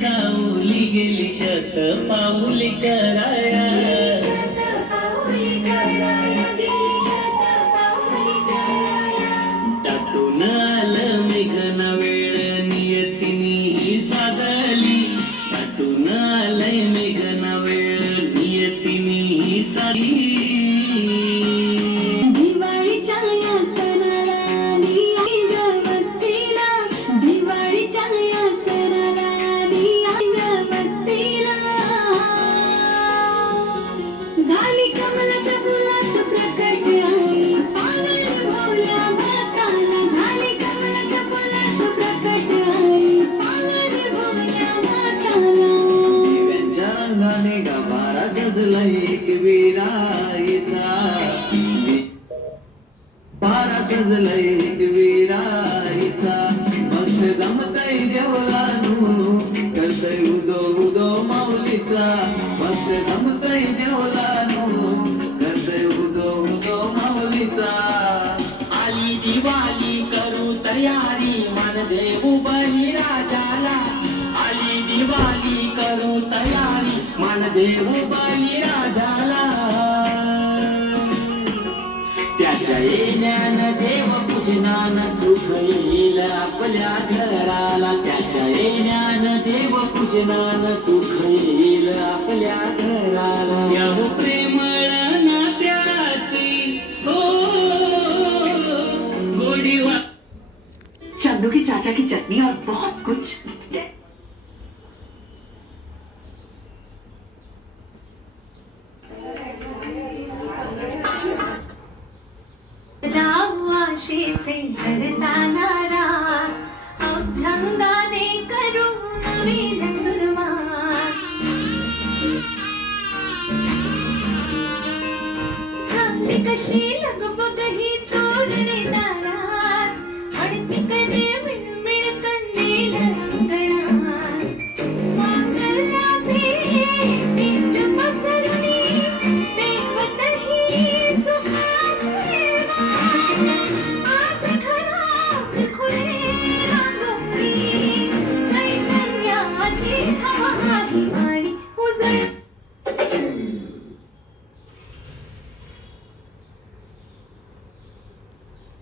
सावली गेली शत पाऊली कराया त्यातून आलं मेघना वेळ नियतीनी साधली त्यातून आलंय मेघना वेळ नियतीनी साधली एक विराईचा पारा सजला एक विराईचा भक्त जमतय देवलानू करतय उदो उदो माऊलीचा भक्त जमतय देवलानू करतय उदो उदो माऊलीचा आली दिवाळी करू तयारी मन देऊ बळीराजाला आली दिवाळी करू तयारी मन देऊ बळीराजाला त्याच्या येण्यानं देव पूजनानं सुख येईल आपल्या घराला त्याच्या येण्यानं देव पूजनानं सुख येईल आपल्या घराला या प्रेमळ नात्याची हो गोडीवा चंदू की चाचा की चटनी और बहुत कुछ रावाशीचे सरताना अभ्यंगाने करून नवी